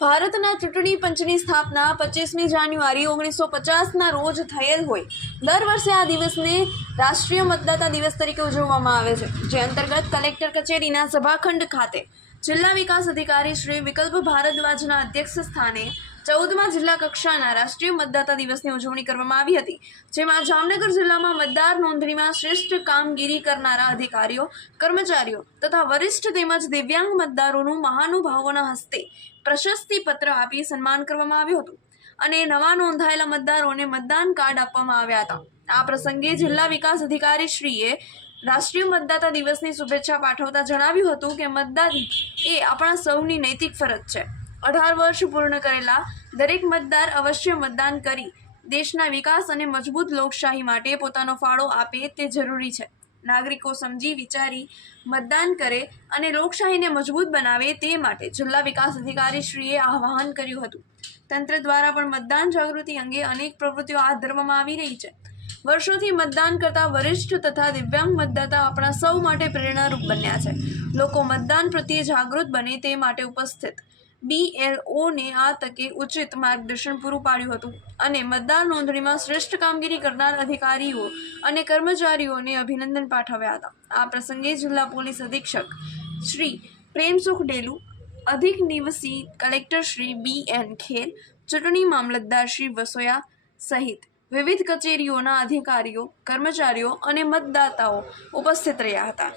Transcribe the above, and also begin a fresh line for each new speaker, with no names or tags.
ભારતના ચૂંટણી પંચની સ્થાપના પચીસમી જાન્યુઆરી ઓગણીસો પચાસના રોજ થયેલ હોય. દર વર્ષે આ દિવસને રાષ્ટ્રીય મતદાતા દિવસ તરીકે ઉજવવામાં આવે છે, જે અંતર્ગત કલેક્ટર કચેરીના સભાખંડ ખાતે જિલ્લા વિકાસ અધિકારી શ્રી વિકલ્પ ભારદ્વાજના અધ્યક્ષ સ્થાને ચૌદમા જિલ્લા કક્ષાના રાષ્ટ્રીય મતદાતા દિવસની ઉજવણી કરવામાં આવી હતી, જેમાં જામનગર જિલ્લામાં મતદાર નોંધણીમાં શ્રેષ્ઠ કામગીરી કરનારા અધિકારીઓ, કર્મચારીઓ તથા વરિષ્ઠ તેમજ દિવ્યાંગ મતદારોનું મહાનુભાવોના હસ્તે પ્રશસ્તિ પત્ર આપી સન્માન કરવામાં આવ્યું હતું અને નવા નોંધાયેલા મતદારોને મતદાન કાર્ડ આપવામાં આવ્યા હતા. આ પ્રસંગે જિલ્લા વિકાસ અધિકારી શ્રીએ રાષ્ટ્રીય મતદાતા દિવસની શુભેચ્છા પાઠવતા જણાવ્યું હતું કે મતદાન એ આપણા સૌની નૈતિક ફરજ છે. અઢાર વર્ષ પૂર્ણ કરેલા દરેક મતદાર અવશ્ય મતદાન કરી દેશના વિકાસ અને મજબૂત લોકશાહી માટે પોતાનો ફાળો આપે તે જરૂરી છે. નાગરિકો સમજી, વિચારી, મતદાન કરે અને લોકશાહીને મજબૂત બનાવે તે માટે જિલ્લા વિકાસ અધિકારી શ્રીએ આહ્વાન કર્યું હતું. તંત્ર દ્વારા પણ મતદાન જાગૃતિ અંગે અનેક પ્રવૃત્તિઓ હાથ ધરવામાં આવી રહી છે. વર્ષોથી મતદાન કરતા વરિષ્ઠ તથા દિવ્યાંગ મતદાતા આપણા સૌ માટે પ્રેરણારૂપ બન્યા છે. લોકો મતદાન પ્રત્યે જાગૃત બને તે માટે ઉપસ્થિત. બીએલઓને આ તકે ઉચિત માર્ગદર્શન પૂરું પાડ્યું હતું અને મતદાર નોંધણીમાં શ્રેષ્ઠ કામગીરી કરનાર અધિકારીઓ અને કર્મચારીઓને અભિનંદન પાઠવ્યા હતા. આ પ્રસંગે જિલ્લા પોલીસ અધિક્ષક શ્રી પ્રેમસુખ ડેલુ, અધિક નિવસી collector Shri B N Kher ચૂંટણી મામલતદાર શ્રી વસોયા સહિત વિવિધ કચેરીઓના અધિકારીઓ, કર્મચારીઓ અને મતદાતાઓ ઉપસ્થિત રહ્યા હતા.